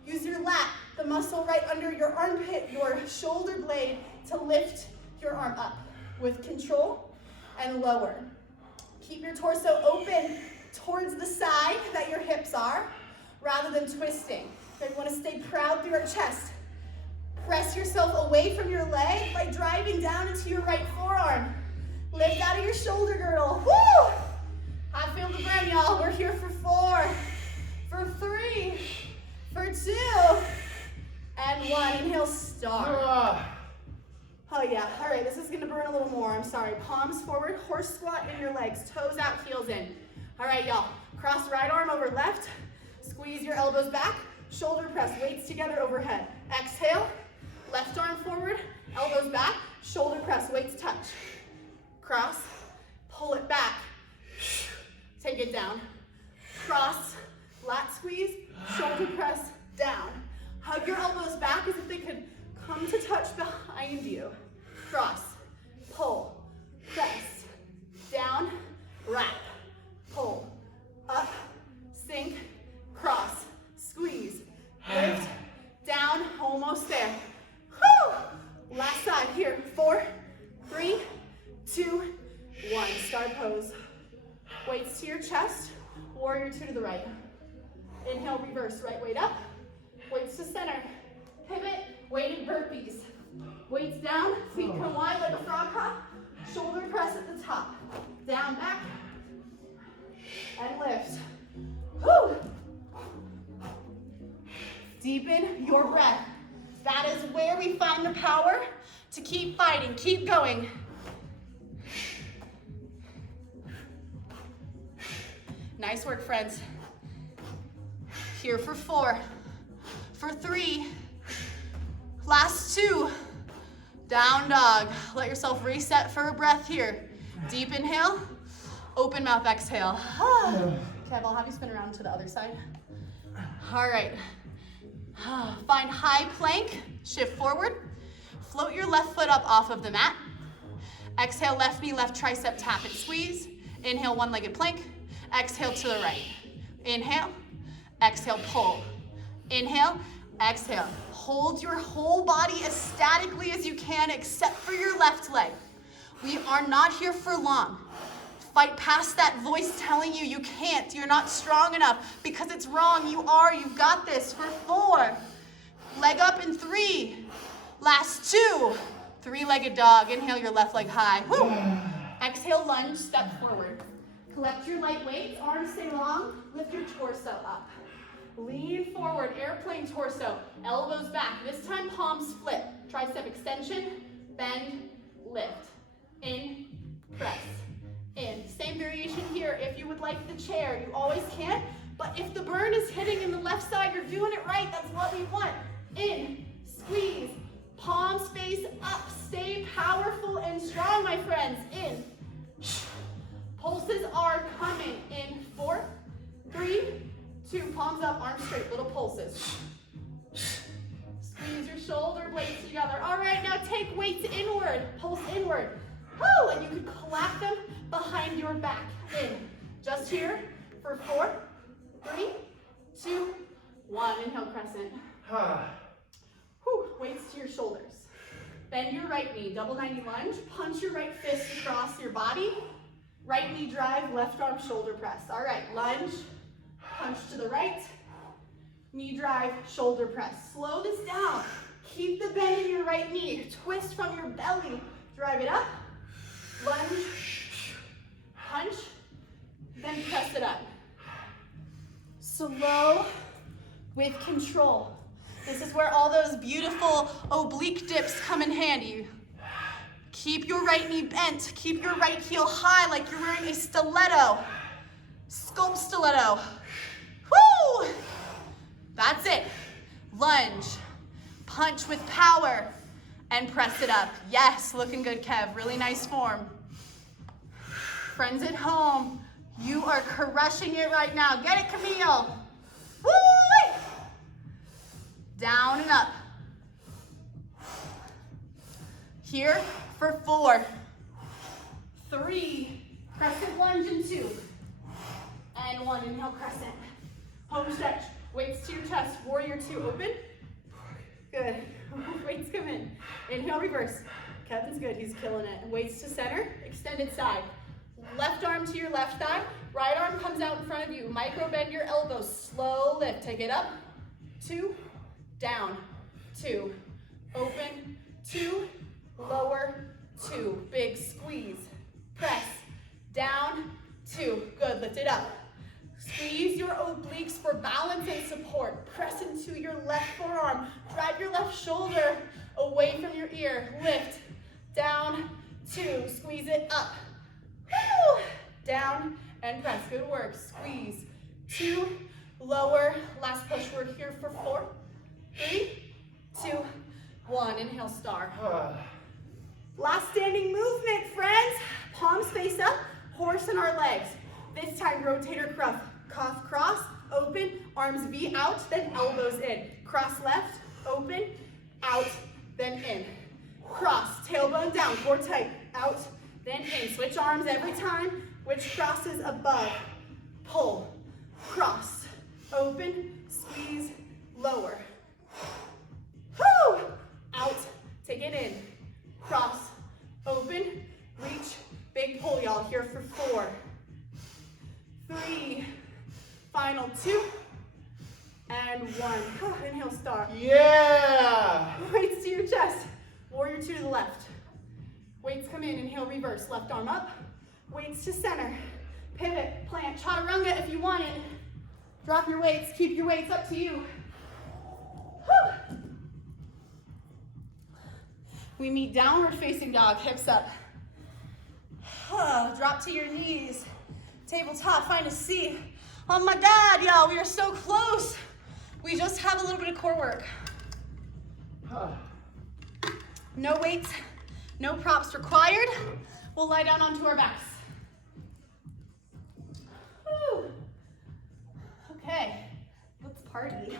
Use your lat, the muscle right under your armpit, your shoulder blade, to lift your arm up with control and lower. Keep your torso open towards the side that your hips are, rather than twisting. So you want to stay proud through your chest. Press yourself away from your leg by driving down into your right forearm. Lift out of your shoulder girdle. Woo! I feel the burn, y'all. We're here for 4, for 3, for 2, and 1. Inhale, start. Oh yeah, all right, this is gonna burn a little more, I'm sorry. Palms forward, horse squat in your legs, toes out, heels in. All right, y'all, cross right arm over left, squeeze your elbows back, shoulder press, weights together overhead. Exhale, left arm forward, elbows back, shoulder press, weights touch. Cross, pull it back, take it down. Cross, lat squeeze, shoulder press, down. Hug your elbows back as if they could come to touch behind you. Cross, pull, press, down, wrap, pull, up, sink, cross, squeeze, lift, down, almost there. Whew. Last side here, 4, 3, 2, 1. Star pose. Weights to your chest, warrior 2 to the right. Inhale, reverse, right weight up, weights to center. Pivot, weighted burpees. Weights down, feet come wide like a frog hop. Shoulder press at the top. Down, back, and lift. Whew. Deepen your breath. That is where we find the power to keep fighting, keep going. Nice work, friends. Here for 4, for 3, last 2, down dog. Let yourself reset for a breath here. Deep inhale, open mouth exhale. Kev, I'll have you spin around to the other side. All right. Find high plank, shift forward. Float your left foot up off of the mat. Exhale, left knee, left tricep, tap and squeeze. Inhale, one-legged plank. Exhale to the right. Inhale, exhale, pull. Inhale, exhale. Hold your whole body as statically as you can except for your left leg. We are not here for long. Fight past that voice telling you you can't, you're not strong enough, because it's wrong. You are, you've got this. For 4, leg up in 3, last 2, 3-legged dog. Inhale your left leg high. Woo. Exhale, lunge, step forward. Collect your light weights, arms stay long, lift your torso up. Lean forward, airplane torso, elbows back. This time palms split. Tricep extension, bend, lift. In, press. in. Same variation here. If you would like the chair, you always can. But if the burn is hitting in the left side, you're doing it right. That's what we want. In, squeeze, palms face up. Stay powerful and strong, my friends. In. Pulses are coming. In 4, 3, 2. Palms up, arms straight. Little pulses. Squeeze your shoulder blades together. All right, now take weights inward. Pulse inward. Woo! And you can clap them behind your back. In. Just here for 4, 3, 2, 1. Inhale, crescent. Whew. Weights to your shoulders. Bend your right knee. Double 90 lunge. Punch your right fist across your body. Right knee drive, left arm shoulder press. All right, lunge. Punch to the right. Knee drive, shoulder press. Slow this down. Keep the bend in your right knee. Twist from your belly. Drive it up. Lunge. Punch. Then press it up. Slow with control. This is where all those beautiful oblique dips come in handy. Keep your right knee bent. Keep your right heel high like you're wearing a stiletto. Sculpt stiletto. Woo! That's it. Lunge. Punch with power. And press it up. Yes, looking good, Kev. Really nice form. Friends at home, you are crushing it right now. Get it, Camille. Woo! Down and up. Here for 4, 3, crescent lunge in 2, and 1. Inhale, crescent. Home stretch. Weights to your chest. Warrior 2, open. Good. Weights come in. Inhale, reverse. Kevin's good. He's killing it. Weights to center. Extended side. Left arm to your left thigh. Right arm comes out in front of you. Micro bend your elbows. Slow lift. Take it up. 2. Down. 2. Open. 2. Lower. 2. Big squeeze. Press. Down. 2. Good. Lift it up. Squeeze your obliques for balance and support. Press into your left forearm. Drive your left shoulder away from your ear. Lift. Down. 2. Squeeze it up. Woo! Down and press. Good work. Squeeze. 2. Lower. Last push. We're here for 4, 3, 2, 1. Inhale, star. Last standing movement, friends. Palms face up. Horse in our legs. This time, rotator cuff cross, open, arms V out, then elbows in. Cross left, open, out, then in. Cross, tailbone down, core tight, out, then in. Switch arms every time, which crosses above. Pull, cross, open, squeeze, lower. Woo! Out, take it in. Cross, open, reach, big pull, y'all, here for 4, 3, final 2, and 1. Inhale, star. Yeah! Weights to your chest. Warrior 2 to the left. Weights come in. Inhale, reverse. Left arm up. Weights to center. Pivot, plant, chaturanga if you want it. Drop your weights. Keep your weights, up to you. Whew. We meet downward facing dog, hips up. Drop to your knees. Tabletop, find a seat. Oh my God, y'all, we are so close. We just have a little bit of core work. No weights, no props required. We'll lie down onto our backs. Whew. Okay, let's party.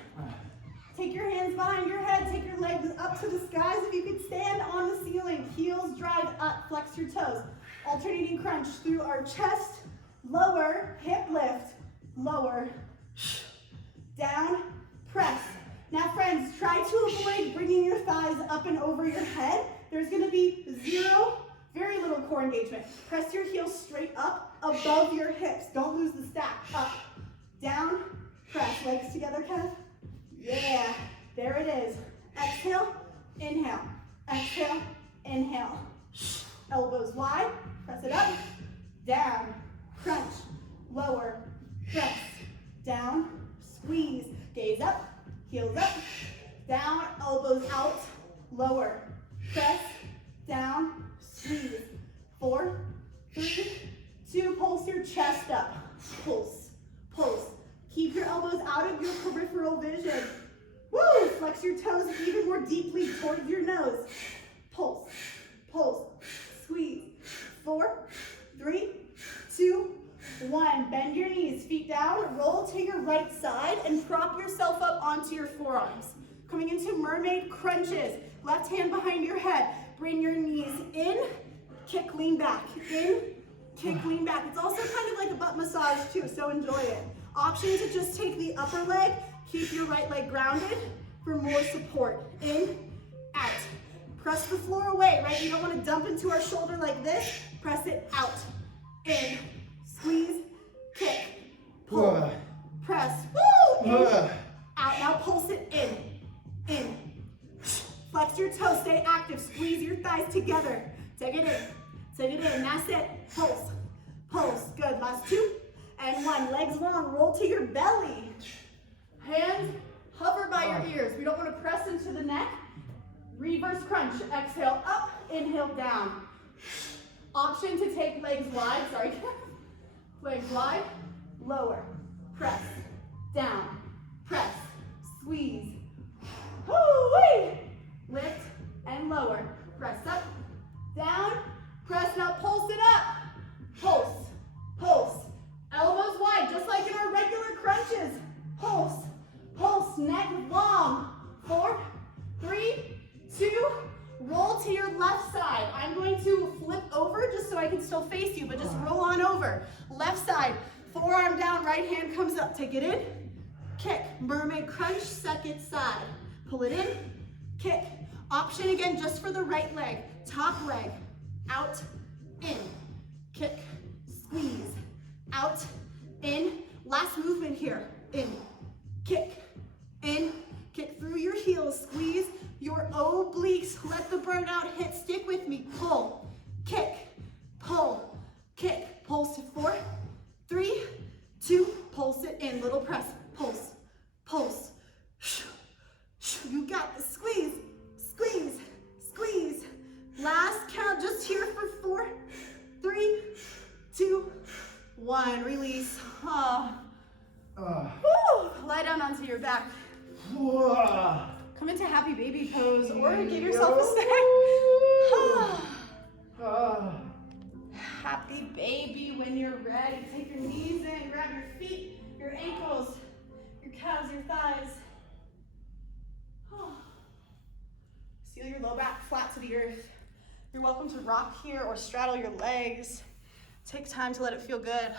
Take your hands behind your head, take your legs up to the skies. If you could stand on the ceiling, heels drive up, flex your toes. Alternating crunch through our chest, lower, hip lift, lower, down, press. Now friends, try to avoid bringing your thighs up and over your head. There's gonna be very little core engagement. Press your heels straight up above your hips. Don't lose the stack. Up, down, press. Legs together, Kev. Yeah, there it is. Exhale, inhale. Exhale, inhale. Elbows wide, press it up, down, crunch, lower, press, down, squeeze, gaze up, heels up, down, elbows out, lower, press, down, squeeze. 4, 3, 2, pulse your chest up. Pulse, pulse. Keep your elbows out of your peripheral vision. Woo! Flex your toes even more deeply towards your nose. Pulse, pulse, squeeze. 4, 3, 2, 1. Bend your knees, feet down, roll to your right side and prop yourself up onto your forearms. Coming into mermaid crunches. Left hand behind your head. Bring your knees in, kick, lean back. In, kick, lean back. It's also kind of like a butt massage too, so enjoy it. Option to just take the upper leg, keep your right leg grounded for more support. In, out. Press the floor away, right? You don't want to dump into our shoulder like this. Press it out. In, squeeze, kick, pull, press, woo, in, out. Now pulse it in. Flex your toes, stay active, squeeze your thighs together. Take it in, that's it. Pulse, pulse, good. Last 2 and 1. Legs long, roll to your belly. Hands hover by your ears. We don't want to press into the neck. Reverse crunch, exhale up, inhale down. Option to take legs wide, legs wide, lower, press, down, press, squeeze. Woo-wee! Lift and lower. Press up, down, press, now pulse it up. Pulse, pulse. Elbows wide, just like in our regular crunches. Pulse, pulse, neck long. 4, 3, 2, roll to your left side. I'm going to flip over just so I can still face you, but just roll on over. Left side, forearm down, right hand comes up. Take it in, kick, mermaid crunch, second side. Pull it in, kick. Option again just for the right leg. Top leg, out, in, kick, squeeze, out, in. Last movement here, in, kick through your heels, squeeze your obliques. Let the burnout hit, stick with me. Pull, kick, pulse to 4, 3, 2, pulse it in, little press, pulse, pulse. You got this, squeeze, squeeze, squeeze. Last count just here for 4, 3, 2, 1, release. Lie down onto your back. Come into happy baby pose or give yourself a sec. Happy baby when you're ready. Take your knees in, grab your feet, your ankles, your calves, your thighs. Seal your low back flat to the earth. You're welcome to rock here or straddle your legs. Take time to let it feel good.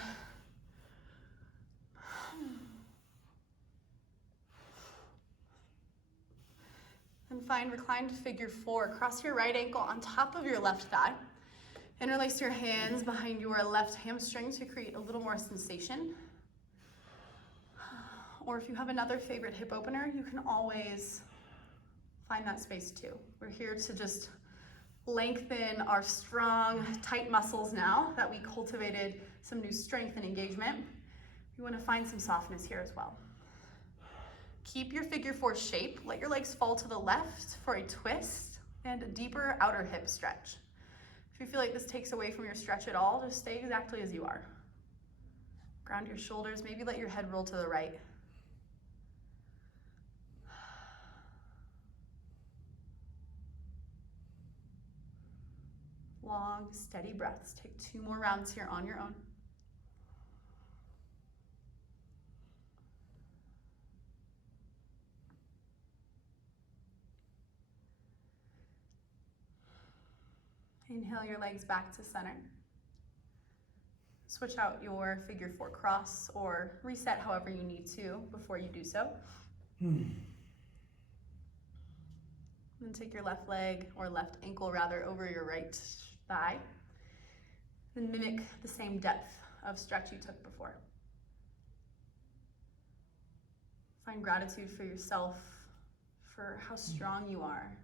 And find reclined figure 4. Cross your right ankle on top of your left thigh. Interlace your hands behind your left hamstring to create a little more sensation. Or if you have another favorite hip opener, you can always find that space too. We're here to just lengthen our strong, tight muscles now that we cultivated some new strength and engagement. We want to find some softness here as well. Keep your figure 4 shape. Let your legs fall to the left for a twist and a deeper outer hip stretch. If you feel like this takes away from your stretch at all, just stay exactly as you are. Ground your shoulders, maybe let your head roll to the right. Long, steady breaths. Take 2 more rounds here on your own. Inhale your legs back to center. Switch out your figure 4 cross or reset however you need to before you do so. Then take your left leg, or left ankle rather, over your right thigh. Then mimic the same depth of stretch you took before. Find gratitude for yourself, for how strong you are.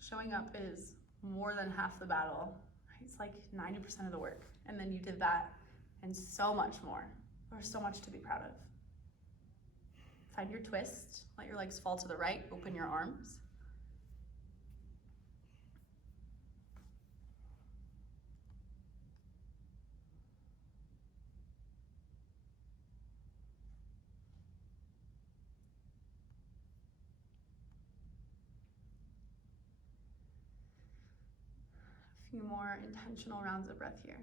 Showing up is more than half the battle. It's like 90% of the work. And then you did that and so much more. There's so much to be proud of. Find your twist. Let your legs fall to the right. Open your arms. few more intentional rounds of breath here.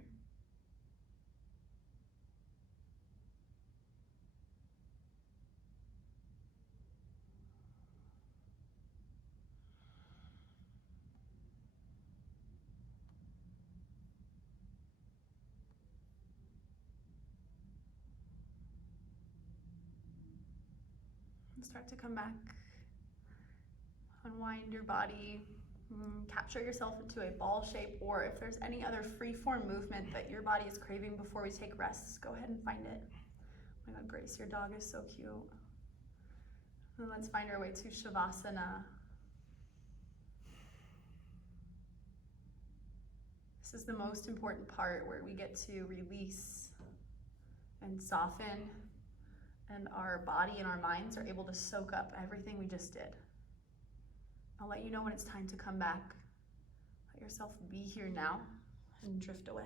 And start to come back. Unwind your body. Capture yourself into a ball shape, or if there's any other free form movement that your body is craving before we take rests, go ahead and find it. Oh my God, Grace, your dog is so cute. And let's find our way to Shavasana. This is the most important part where we get to release and soften, and our body and our minds are able to soak up everything we just did. I'll let you know when it's time to come back. Let yourself be here now and drift away.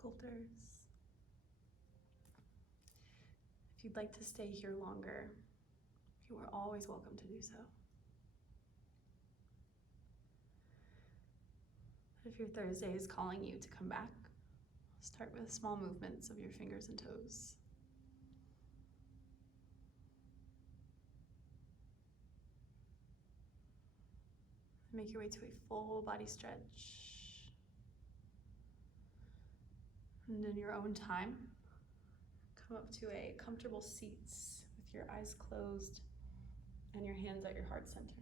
Sculptors, if you'd like to stay here longer, you are always welcome to do so. If your Thursday is calling you to come back, start with small movements of your fingers and toes. Make your way to a full body stretch. And in your own time, come up to a comfortable seat with your eyes closed and your hands at your heart center.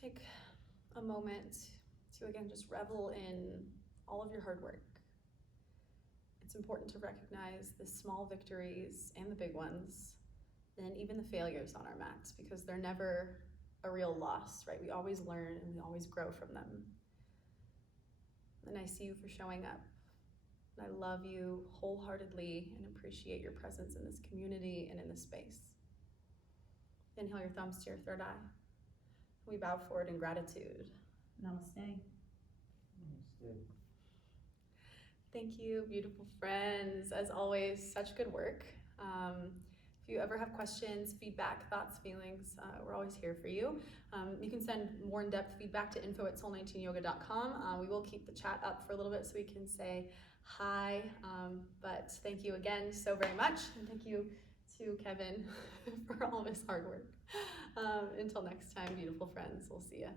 Take a moment to again just revel in all of your hard work. It's important to recognize the small victories and the big ones, and even the failures on our mats, because they're never a real loss, right? We always learn and we always grow from them. And I see you for showing up. And I love you wholeheartedly and appreciate your presence in this community and in this space. Inhale your thumbs to your third eye. We bow forward in gratitude. Namaste. Namaste. Thank you, beautiful friends. As always, such good work. If If you ever have questions, feedback, thoughts, feelings, we're always here for you. You can send more in-depth feedback to info@soul19yoga.com. We will keep the chat up for a little bit so we can say hi, but thank you again so very much, and thank you to Kevin for all of his hard work. Until next time, beautiful friends, we'll see ya.